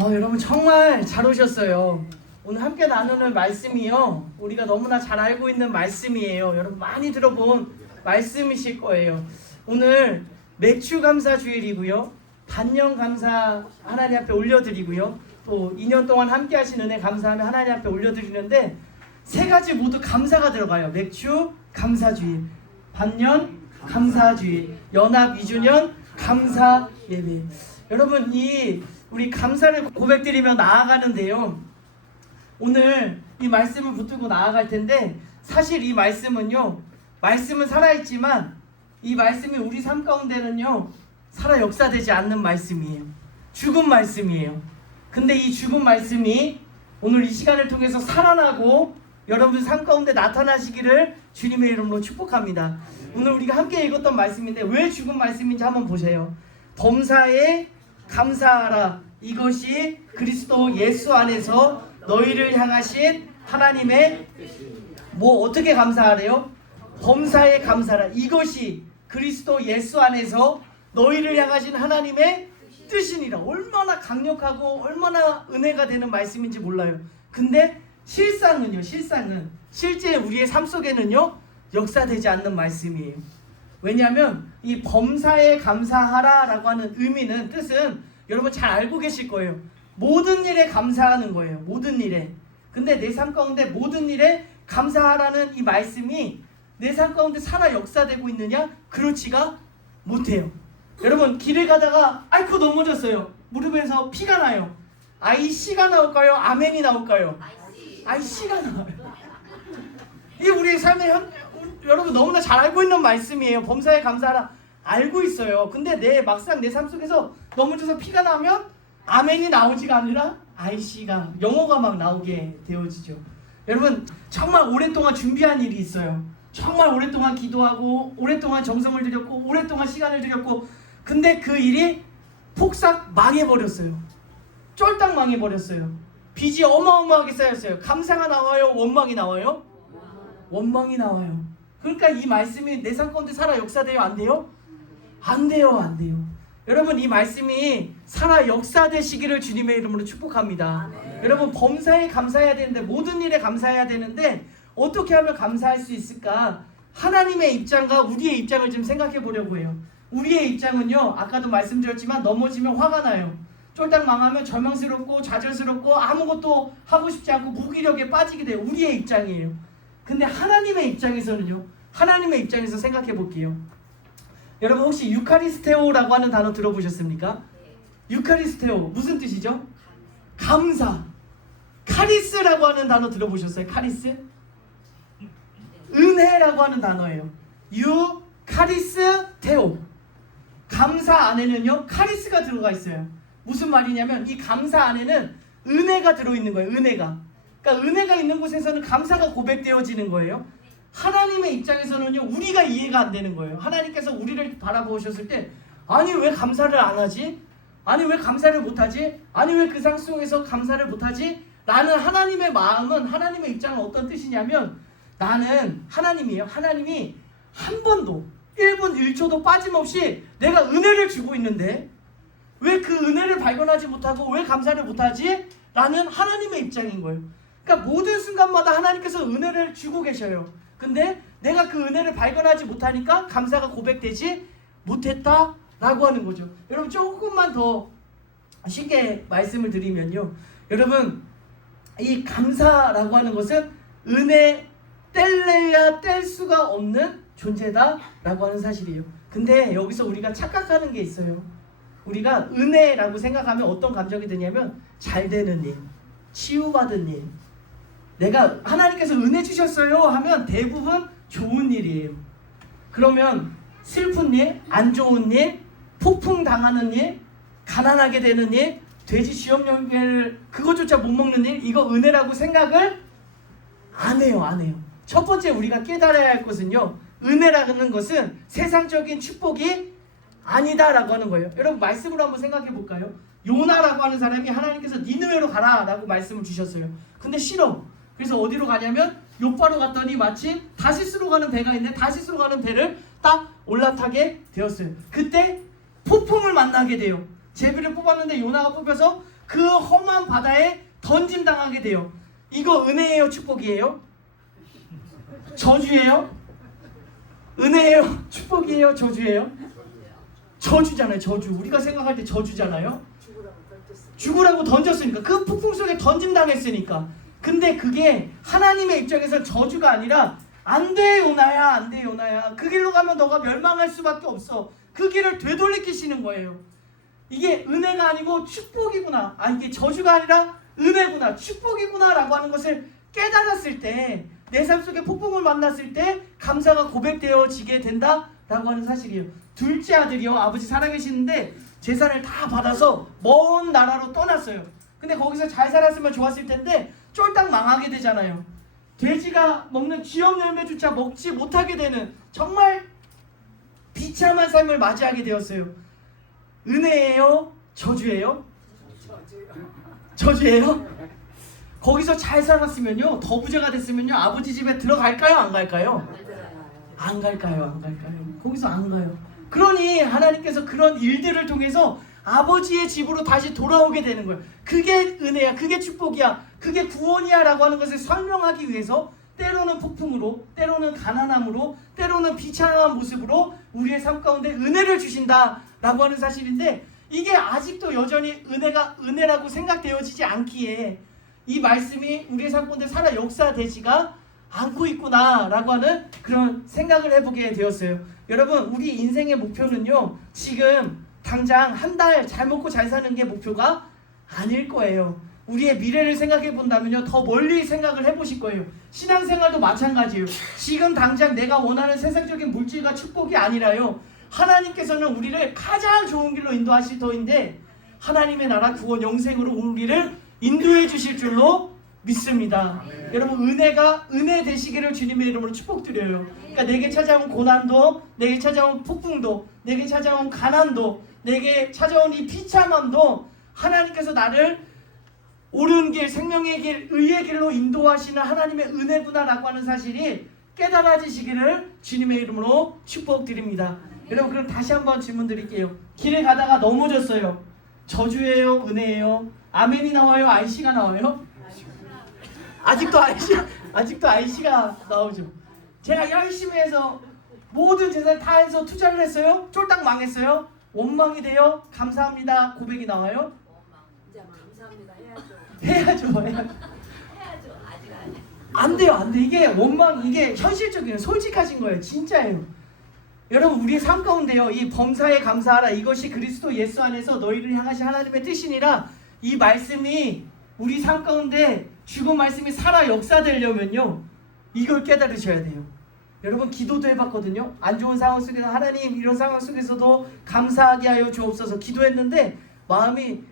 여러분 정말 잘 오셨어요. 오늘 함께 나누는 말씀이요, 우리가 너무나 잘 알고 있는 말씀이에요. 여러분 많이 들어본 말씀이실 거예요. 오늘 맥주 감사 주일이고요, 단연 감사 하나님 앞에 올려드리고요, 또 2년 동안 함께 하신 은혜 감사하며 하나님 앞에 올려드리는데, 세 가지 모두 감사가 들어가요. 맥주 감사 주일, 반년 감사 주일, 연합 2주년 감사 예배. 여러분 우리 감사를 고백드리며 나아가는데요, 오늘 이 말씀을 붙들고 나아갈 텐데, 사실 이 말씀은요, 말씀은 살아있지만 이 말씀이 우리 삶 가운데는요 살아 역사되지 않는 말씀이에요. 죽은 말씀이에요. 근데 이 죽은 말씀이 오늘 이 시간을 통해서 살아나고 여러분 삶 가운데 나타나시기를 주님의 이름으로 축복합니다. 오늘 우리가 함께 읽었던 말씀인데, 왜 죽은 말씀인지 한번 보세요. 범사에 감사하라, 이것이 그리스도 예수 안에서 너희를 향하신 하나님의 어떻게 감사하래요? 범사에 감사하라, 이것이 그리스도 예수 안에서 너희를 향하신 하나님의 뜻이니라. 얼마나 강력하고 얼마나 은혜가 되는 말씀인지 몰라요. 근데 실상은 실제 우리의 삶 속에는요 역사되지 않는 말씀이에요. 왜냐하면 이 범사에 감사하라 라고 하는 의미는, 뜻은 여러분 잘 알고 계실 거예요. 모든 일에 감사하는 거예요. 모든 일에. 근데 내 삶 가운데 모든 일에 감사하라는 이 말씀이 내 삶 가운데 살아 역사되고 있느냐? 그렇지가 못해요. 여러분 길을 가다가 아이고 넘어졌어요. 무릎에서 피가 나요. 아이씨가 나올까요? 아멘이 나올까요? 아이씨가 나와요. 이게 우리의 삶의 여러분 너무나 잘 알고 있는 말씀이에요. 범사에 감사하라 알고 있어요. 근데 막상 내 삶 속에서 넘어져서 피가 나면 아멘이 나오지가 아니라 아이씨가, 영어가 막 나오게 되어지죠. 여러분 정말 오랫동안 준비한 일이 있어요. 정말 오랫동안 기도하고 오랫동안 정성을 들였고 오랫동안 시간을 들였고, 근데 그 일이 폭삭 망해버렸어요. 쫄딱 망해버렸어요. 빚이 어마어마하게 쌓였어요. 감사가 나와요? 원망이 나와요? 원망이 나와요. 그러니까 이 말씀이 내 삶 가운데 살아 역사돼요? 안 돼요? 안 돼요. 안 돼요. 여러분 이 말씀이 살아 역사되시기를 주님의 이름으로 축복합니다. 여러분 범사에 감사해야 되는데, 모든 일에 감사해야 되는데 어떻게 하면 감사할 수 있을까? 하나님의 입장과 우리의 입장을 좀 생각해 보려고 해요. 우리의 입장은요, 아까도 말씀드렸지만 넘어지면 화가 나요. 쫄딱 망하면 절망스럽고 좌절스럽고 아무것도 하고 싶지 않고 무기력에 빠지게 돼요. 우리의 입장이에요. 근데 하나님의 입장에서는요, 하나님의 입장에서 생각해 볼게요. 여러분 혹시 유카리스테오라고 하는 단어 들어보셨습니까? 유카리스테오 무슨 뜻이죠? 감사. 카리스라고 하는 단어 들어보셨어요? 카리스? 은혜라고 하는 단어예요. 유카리스테오. 감사 안에는요 카리스가 들어가 있어요. 무슨 말이냐면 이 감사 안에는 은혜가 들어있는 거예요. 은혜가. 그러니까 은혜가 있는 곳에서는 감사가 고백되어지는 거예요. 하나님의 입장에서는요 우리가 이해가 안 되는 거예요. 하나님께서 우리를 바라보셨을 때, 아니 왜 감사를 안 하지? 아니 왜 감사를 못하지? 아니 왜 그 상 속에서 감사를 못하지? 라는 하나님의 마음은, 하나님의 입장은 어떤 뜻이냐면, 나는 하나님이에요. 하나님이 한 번도 1분 1초도 빠짐없이 내가 은혜를 주고 있는데 왜 그 은혜를 발견하지 못하고 왜 감사를 못하지? 라는 하나님의 입장인 거예요. 그러니까 모든 순간마다 하나님께서 은혜를 주고 계셔요. 근데 내가 그 은혜를 발견하지 못하니까 감사가 고백되지 못했다라고 하는 거죠. 여러분 조금만 더 쉽게 말씀을 드리면요, 여러분 이 감사라고 하는 것은 은혜 뗄래야 뗄 수가 없는 존재다라고 하는 사실이에요. 근데 여기서 우리가 착각하는 게 있어요. 우리가 은혜라고 생각하면 어떤 감정이 드냐면, 잘 되는 일, 치유받은 일, 내가 하나님께서 은혜 주셨어요 하면 대부분 좋은 일이에요. 그러면 슬픈 일, 안 좋은 일, 폭풍 당하는 일, 가난하게 되는 일, 돼지 쥐염룡을 그것조차 못 먹는 일, 이거 은혜라고 생각을 안 해요. 첫 번째 우리가 깨달아야 할 것은요, 은혜라는 것은 세상적인 축복이 아니다라고 하는 거예요. 여러분 말씀으로 한번 생각해 볼까요? 요나라고 하는 사람이 하나님께서 니느웨로 가라 라고 말씀을 주셨어요. 근데 싫어. 그래서 어디로 가냐면 요바로 갔더니 마침 다시스로 가는 배가 있는데 다시스로 가는 배를 딱 올라타게 되었어요. 그때 폭풍을 만나게 돼요. 제비를 뽑았는데 요나가 뽑혀서 그 험한 바다에 던짐당하게 돼요. 이거 은혜예요, 축복이에요? 저주예요? 은혜예요, 축복이에요, 저주예요? 저주잖아요. 저주. 우리가 생각할 때 저주잖아요. 죽으라고 던졌으니까, 그 폭풍 속에 던짐당했으니까. 근데 그게 하나님의 입장에서 저주가 아니라 안 돼 요나야, 안 돼 요나야, 그 길로 가면 너가 멸망할 수밖에 없어. 그 길을 되돌리키시는 거예요. 이게 은혜가 아니고 축복이구나, 이게 저주가 아니라 은혜구나, 축복이구나 라고 하는 것을 깨달았을 때, 내 삶 속에 폭풍을 만났을 때 감사가 고백되어지게 된다 라고 하는 사실이에요. 둘째 아들이요, 아버지 살아계시는데 재산을 다 받아서 먼 나라로 떠났어요. 근데 거기서 잘 살았으면 좋았을 텐데 쫄딱 망하게 되잖아요. 돼지가 먹는 쥐업 열매조차 먹지 못하게 되는 정말 비참한 삶을 맞이하게 되었어요. 은혜예요? 저주예요? 저주예요? 거기서 잘 살았으면요, 더 부자가 됐으면요, 아버지 집에 들어갈까요, 안 갈까요? 안 갈까요, 안 갈까요? 거기서 안 가요. 그러니 하나님께서 그런 일들을 통해서 아버지의 집으로 다시 돌아오게 되는 거예요. 그게 은혜야, 그게 축복이야, 그게 구원이야 라고 하는 것을 설명하기 위해서 때로는 폭풍으로, 때로는 가난함으로, 때로는 비참한 모습으로 우리의 삶 가운데 은혜를 주신다 라고 하는 사실인데, 이게 아직도 여전히 은혜가 은혜라고 생각되어지지 않기에 이 말씀이 우리의 삶 가운데 살아 역사되지가 않고 있구나 라고 하는 그런 생각을 해보게 되었어요. 여러분, 우리 인생의 목표는요, 지금 당장 한 달 잘 먹고 잘 사는 게 목표가 아닐 거예요. 우리의 미래를 생각해 본다면요, 더 멀리 생각을 해보실 거예요. 신앙생활도 마찬가지예요. 지금 당장 내가 원하는 세상적인 물질과 축복이 아니라요, 하나님께서는 우리를 가장 좋은 길로 인도하실 터인데 하나님의 나라 구원 영생으로 우리를 인도해 주실 줄로 믿습니다. 여러분, 은혜가 은혜 되시기를 주님의 이름으로 축복드려요. 그러니까 내게 찾아온 고난도, 내게 찾아온 폭풍도, 내게 찾아온 가난도, 내게 찾아온 이 비참함도 하나님께서 나를 옳은 길, 생명의 길, 의의 길로 인도하시는 하나님의 은혜구나라고 하는 사실이 깨달아지시기를 주님의 이름으로 축복드립니다. 여러분, 그럼 다시 한번 질문 드릴게요. 길에 가다가 넘어졌어요. 저주예요, 은혜예요? 아멘이 나와요, 아이씨가 나와요? 아직도 아이씨가 나오죠. 제가 열심히 해서 모든 재산 다 해서 투자를 했어요. 쫄딱 망했어요. 원망이 돼요. 감사합니다, 고백이 나와요. 이제 감사합니다 해야죠. 해야죠. 아직 안 돼요, 안 돼. 이게 원망, 이게 현실적이에요. 솔직하신 거예요. 진짜예요. 여러분, 우리의 삶 가운데요, 이 범사에 감사하라, 이것이 그리스도 예수 안에서 너희를 향하신 하나님의 뜻이니라, 이 말씀이 우리 삶 가운데 죽은 말씀이 살아 역사되려면요, 이걸 깨달으셔야 돼요. 여러분, 기도도 해봤거든요. 안 좋은 상황 속에서 하나님, 이런 상황 속에서도 감사하게 하여 주옵소서 기도했는데 마음이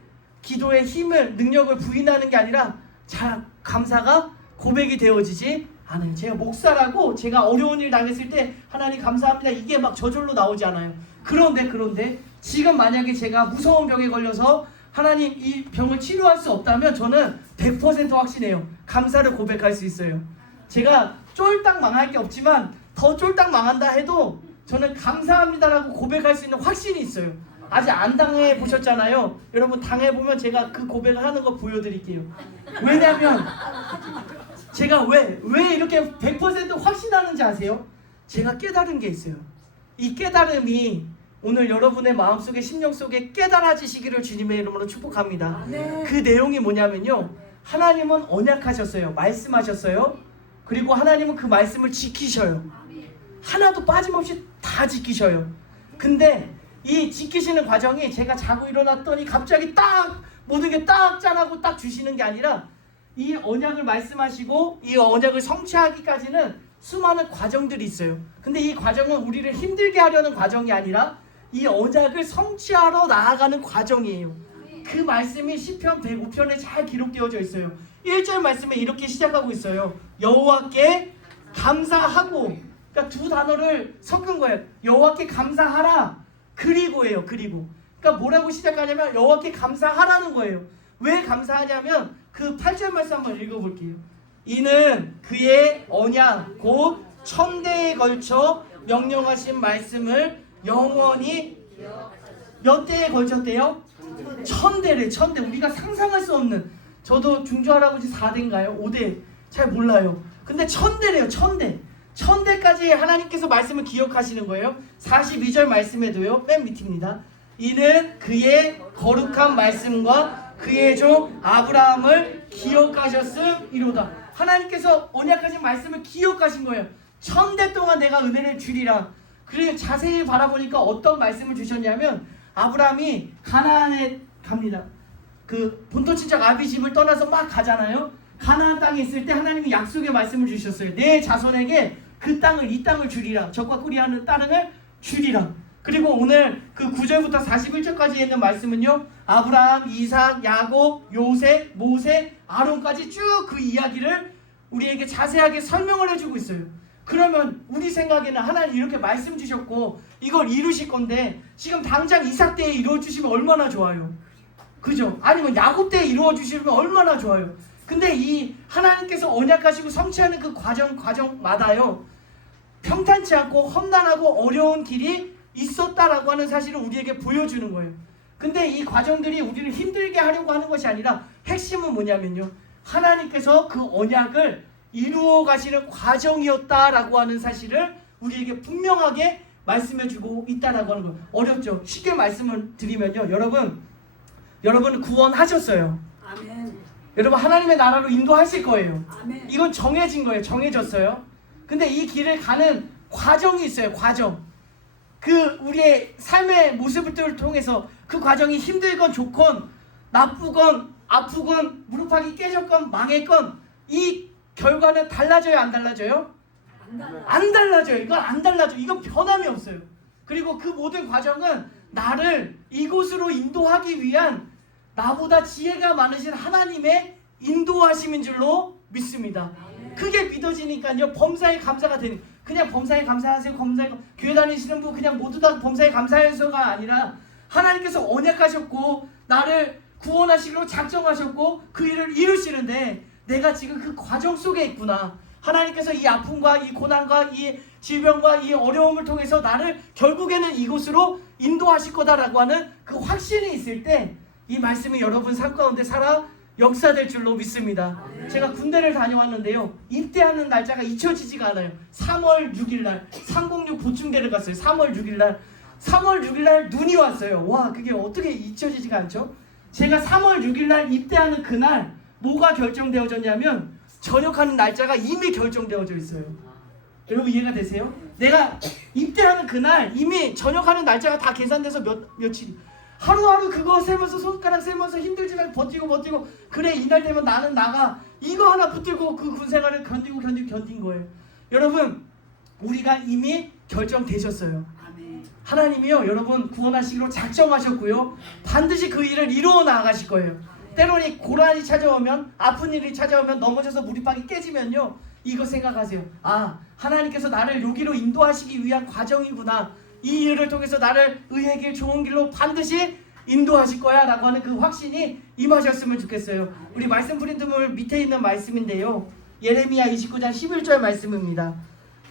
기도의 힘을, 능력을 부인하는 게 아니라 잘 감사가 고백이 되어지지 않아요. 제가 목사라고 제가 어려운 일 당했을 때 하나님 감사합니다, 이게 막 저절로 나오지 않아요. 그런데 지금 만약에 제가 무서운 병에 걸려서 하나님 이 병을 치료할 수 없다면 저는 100% 확신해요. 감사를 고백할 수 있어요. 제가 쫄딱 망할 게 없지만 더 쫄딱 망한다 해도 저는 감사합니다라고 고백할 수 있는 확신이 있어요. 아직 안 당해 보셨잖아요. 여러분, 당해 보면 제가 그 고백을 하는 거 보여드릴게요. 왜냐하면 제가 왜 이렇게 100% 확신하는지 아세요? 제가 깨달은 게 있어요. 이 깨달음이 오늘 여러분의 마음속에, 심령 속에 깨달아지시기를 주님의 이름으로 축복합니다. 그 내용이 뭐냐면요, 하나님은 언약하셨어요. 말씀하셨어요. 그리고 하나님은 그 말씀을 지키셔요. 하나도 빠짐없이 다 지키셔요. 근데 이 지키시는 과정이 제가 자고 일어났더니 갑자기 딱 모든 게 딱 짠하고 딱 주시는 게 아니라, 이 언약을 말씀하시고 이 언약을 성취하기까지는 수많은 과정들이 있어요. 근데 이 과정은 우리를 힘들게 하려는 과정이 아니라 이 언약을 성취하러 나아가는 과정이에요. 그 말씀이 시편 105편에 잘 기록되어져 있어요. 1절 말씀에 이렇게 시작하고 있어요. 여호와께 감사하고, 그러니까 두 단어를 섞은 거예요. 여호와께 감사하라, 그리고예요. 그리고. 그러니까 뭐라고 시작하냐면 여호와께 감사하라는 거예요. 왜 감사하냐면 그 8절 말씀 한번 읽어볼게요. 이는 그의 언약 곧 천대에 걸쳐 명령하신 말씀을 영원히 몇 대에 걸쳤대요? 천대래. 천대. 우리가 상상할 수 없는. 저도 중조할아버지 4대인가요? 5대 잘 몰라요. 근데 천대래요. 천대. 천대까지 하나님께서 말씀을 기억하시는 거예요. 42절 말씀에도요. 맨 밑입니다. 이는 그의 거룩한 말씀과 그의 종 아브라함을 기억하셨음이로다. 하나님께서 언약하신 말씀을 기억하신 거예요. 천대 동안 내가 은혜를 주리라. 그리고 자세히 바라보니까 어떤 말씀을 주셨냐면 아브라함이 가나안에 갑니다. 그 본토 친척 아비집을 떠나서 막 가잖아요. 가나안 땅에 있을 때 하나님이 약속의 말씀을 주셨어요. 내 자손에게 그 땅을 이 땅을 주리라. 적과 꿀이하는 땅을 주리라. 그리고 오늘 그 9절부터 41절까지 있는 말씀은요. 아브라함, 이삭, 야곱, 요셉, 모세, 아론까지 쭉 그 이야기를 우리에게 자세하게 설명을 해주고 있어요. 그러면 우리 생각에는 하나님 이렇게 말씀 주셨고 이걸 이루실 건데 지금 당장 이삭 때에 이루어 주시면 얼마나 좋아요. 그죠? 아니면 야곱 때에 이루어 주시면 얼마나 좋아요. 근데 이 하나님께서 언약하시고 성취하는 그 과정마다요. 평탄치 않고 험난하고 어려운 길이 있었다라고 하는 사실을 우리에게 보여주는 거예요. 근데 이 과정들이 우리를 힘들게 하려고 하는 것이 아니라 핵심은 뭐냐면요. 하나님께서 그 언약을 이루어 가시는 과정이었다라고 하는 사실을 우리에게 분명하게 말씀해주고 있다라고 하는 거예요. 어렵죠? 쉽게 말씀을 드리면요. 여러분 구원하셨어요. 아멘. 여러분 하나님의 나라로 인도하실 거예요. 아멘. 이건 정해진 거예요. 정해졌어요. 근데 이 길을 가는 과정이 있어요. 과정. 그 우리의 삶의 모습들을 통해서 그 과정이 힘들건 좋건 나쁘건 아프건 무릎팍이 깨졌건 망했건 이 결과는 달라져요? 안 달라져요? 안 달라져요. 이건 안 달라져. 이건 변함이 없어요. 그리고 그 모든 과정은 나를 이곳으로 인도하기 위한 나보다 지혜가 많으신 하나님의 인도하심인 줄로 믿습니다. 그게 믿어지니까요. 범사에 감사가 되는. 그냥 범사에 감사하세요. 교회 다니시는 분 그냥 모두 다 범사에 감사해서가 아니라 하나님께서 언약하셨고 나를 구원하시기로 작정하셨고 그 일을 이루시는데 내가 지금 그 과정 속에 있구나. 하나님께서 이 아픔과 이 고난과 이 질병과 이 어려움을 통해서 나를 결국에는 이곳으로 인도하실 거다라고 하는 그 확신이 있을 때 이 말씀이 여러분 삶 가운데 살아 역사될 줄로 믿습니다. 제가 군대를 다녀왔는데요. 입대하는 날짜가 잊혀지지가 않아요. 3월 6일날 306 보충대를 갔어요. 3월 6일날 눈이 왔어요. 와, 그게 어떻게 잊혀지지가 않죠? 제가 3월 6일날 입대하는 그날 뭐가 결정되어졌냐면 전역하는 날짜가 이미 결정되어져 있어요. 여러분 이해가 되세요? 내가 입대하는 그날 이미 전역하는 날짜가 다 계산돼서 며칠 하루하루 그거 세면서 손가락 세면서 힘들지만 버티고 그래 이날 되면 나는 나가 이거 하나 붙들고 그 군생활을 견딘 거예요. 여러분 우리가 이미 결정되셨어요. 하나님이요 여러분 구원하시기로 작정하셨고요 반드시 그 일을 이루어 나가실 거예요. 때로니 고난이 찾아오면 아픈 일이 찾아오면 넘어져서 무릎팍이 깨지면요 이거 생각하세요. 아 하나님께서 나를 여기로 인도하시기 위한 과정이구나. 이 일을 통해서 나를 의의 길 좋은 길로 반드시 인도하실 거야 라고 하는 그 확신이 임하셨으면 좋겠어요. 우리 말씀 프린트물 밑에 있는 말씀인데요. 예레미야 29장 11절 말씀입니다.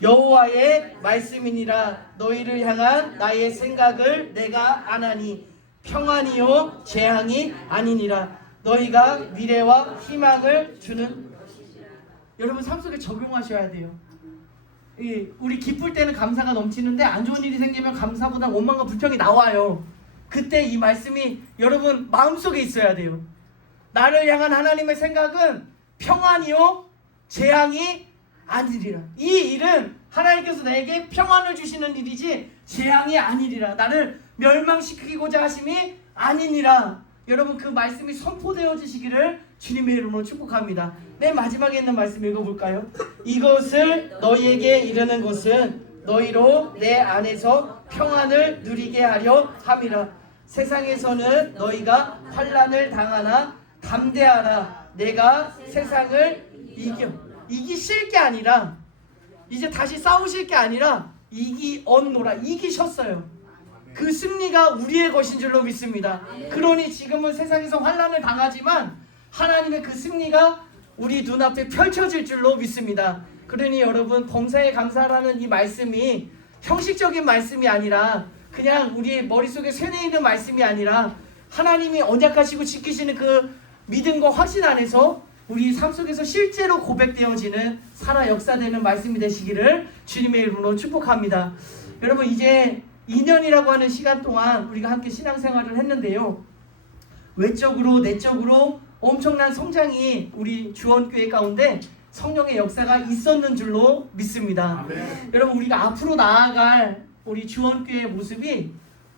여호와의 말씀이니라 너희를 향한 나의 생각을 내가 아나니 평안이요 재앙이 아니니라 너희가 미래와 희망을 주는. 여러분 삶 속에 적용하셔야 돼요. 우리 기쁠 때는 감사가 넘치는데 안 좋은 일이 생기면 감사보다 원망과 불평이 나와요. 그때 이 말씀이 여러분 마음속에 있어야 돼요. 나를 향한 하나님의 생각은 평안이요 재앙이 아니리라. 이 일은 하나님께서 내게 평안을 주시는 일이지 재앙이 아니리라. 나를 멸망시키고자 하심이 아니니라. 여러분 그 말씀이 선포되어지시기를 주님의 이름으로 축복합니다. 맨 마지막에 있는 말씀 읽어볼까요? 이것을 너희에게 이르는 것은 너희로 내 안에서 평안을 누리게 하려 함이라. 세상에서는 너희가 환난을 당하나 담대하라. 내가 세상을 이기실 게 아니라 이제 다시 싸우실 게 아니라 이기언노라. 이기셨어요. 그 승리가 우리의 것인 줄로 믿습니다. 그러니 지금은 세상에서 환난을 당하지만 하나님의 그 승리가 우리 눈앞에 펼쳐질 줄로 믿습니다. 그러니 여러분 범사에 감사라는 이 말씀이 형식적인 말씀이 아니라 그냥 우리 머릿속에 쇠뇌 있는 말씀이 아니라 하나님이 언약하시고 지키시는 그 믿음과 확신 안에서 우리 삶 속에서 실제로 고백되어지는 살아 역사되는 말씀이 되시기를 주님의 이름으로 축복합니다. 여러분, 이제 2년이라고 하는 시간 동안 우리가 함께 신앙생활을 했는데요, 외적으로 내적으로 엄청난 성장이 우리 주원교회 가운데 성령의 역사가 있었는 줄로 믿습니다. 아멘. 여러분, 우리가 앞으로 나아갈 우리 주원교회의 모습이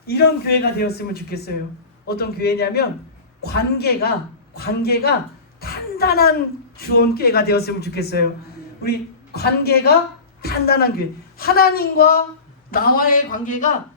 이런 교회가 되었으면 좋겠어요. 어떤 교회냐면 관계가 단단한 주원교회가 되었으면 좋겠어요. 우리 관계가 단단한 교회, 하나님과 나와의 관계가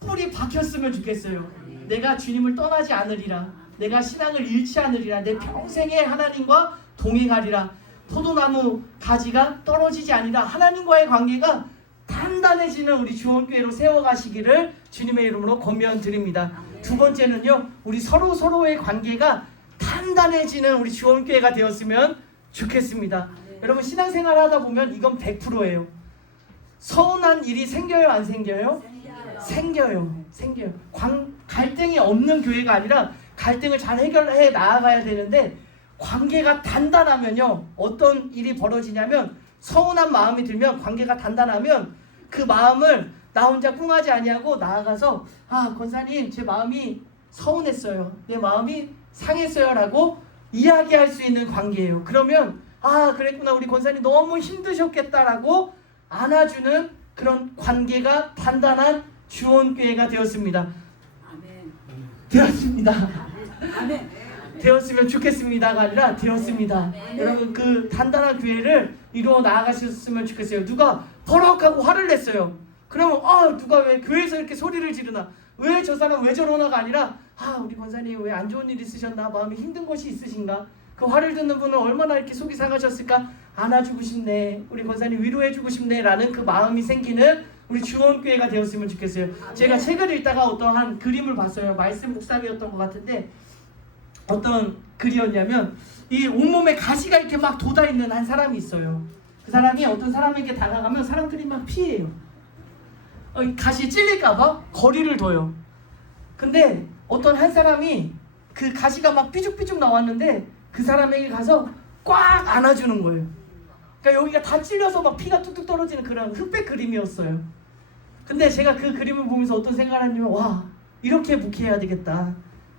뿌리 박혔으면 좋겠어요. 내가 주님을 떠나지 않으리라, 내가 신앙을 잃지 않으리라, 내 평생에 하나님과 동행하리라, 포도나무 가지가 떨어지지 아니라 하나님과의 관계가 단단해지는 우리 주원교회로 세워가시기를 주님의 이름으로 권면드립니다. 두 번째는요, 우리 서로의 관계가 단단해지는 우리 주원교회가 되었으면 좋겠습니다. 여러분, 신앙생활 하다 보면 이건 100%예요. 서운한 일이 생겨요, 안 생겨요? 생겨요. 갈등이 없는 교회가 아니라 갈등을 잘 해결해 나아가야 되는데, 관계가 단단하면요, 어떤 일이 벌어지냐면, 서운한 마음이 들면, 관계가 단단하면 그 마음을 나 혼자 꿍하지 아니하고 나아가서, 권사님, 제 마음이 서운했어요, 내 마음이 상했어요 라고 이야기할 수 있는 관계예요. 그러면 그랬구나, 우리 권사님 너무 힘드셨겠다라고 안아주는 그런 관계가 단단한 주원교회가 되었습니다. 되었습니다. 되었으면 좋겠습니다가 아니라 되었습니다. 여러분, 그 단단한 교회를 이루어 나아가셨으면 좋겠어요. 누가 버럭하고 화를 냈어요. 그러면 누가 왜 교회에서 이렇게 소리를 지르나, 왜 저 사람 왜 저러나가 아니라, 우리 권사님 왜 안 좋은 일 있으셨나, 마음이 힘든 것이 있으신가, 그 화를 듣는 분은 얼마나 이렇게 속이 상하셨을까, 안아주고 싶네, 우리 권사님 위로해주고 싶네 라는 그 마음이 생기는 우리 주원교회가 되었으면 좋겠어요. 제가 책을 읽다가 어떠한 그림을 봤어요. 말씀 목사이었던 것 같은데, 어떤 글이었냐면, 이 온몸에 가시가 이렇게 막 돋아있는 한 사람이 있어요. 그 사람이 어떤 사람에게 다가가면 사람들이 막 피해요. 가시에 찔릴까봐 거리를 둬요. 근데 어떤 한 사람이 그 가시가 막 삐죽삐죽 나왔는데 그 사람에게 가서 꽉 안아주는 거예요. 그러니까 여기가 다 찔려서 막 피가 뚝뚝 떨어지는 그런 흑백 그림이었어요. 근데 제가 그 그림을 보면서 어떤 생각을 했냐면, 이렇게 묵혀야 되겠다,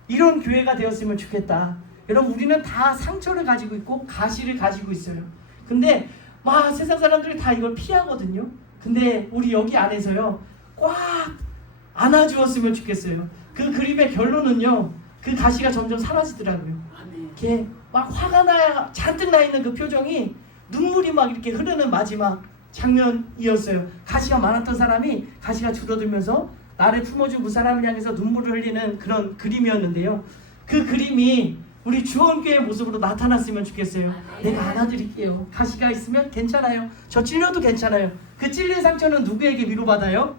이런 교회가 되었으면 좋겠다. 여러분, 우리는 다 상처를 가지고 있고 가시를 가지고 있어요. 근데 세상 사람들이 다 이걸 피하거든요. 근데 우리 여기 안에서요, 꽉 안아주었으면 좋겠어요. 그 그림의 결론은요, 그 가시가 점점 사라지더라고요. 이렇게 막 화가 잔뜩 나 있는 그 표정이 눈물이 막 이렇게 흐르는 마지막 장면이었어요. 가시가 많았던 사람이 가시가 줄어들면서 나를 품어준 그 사람을 향해서 눈물을 흘리는 그런 그림이었는데요. 그 그림이 우리 주원교회의 모습으로 나타났으면 좋겠어요. 내가 안아드릴게요. 가시가 있으면 괜찮아요. 저 찔려도 괜찮아요. 그 찔린 상처는 누구에게 위로받아요?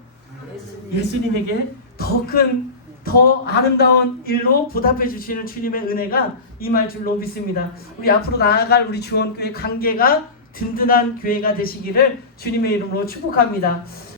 예수님에게 더 아름다운 일로 보답해 주시는 주님의 은혜가 임할 줄로 믿습니다. 우리 앞으로 나아갈 우리 주원교회 관계가 든든한 교회가 되시기를 주님의 이름으로 축복합니다.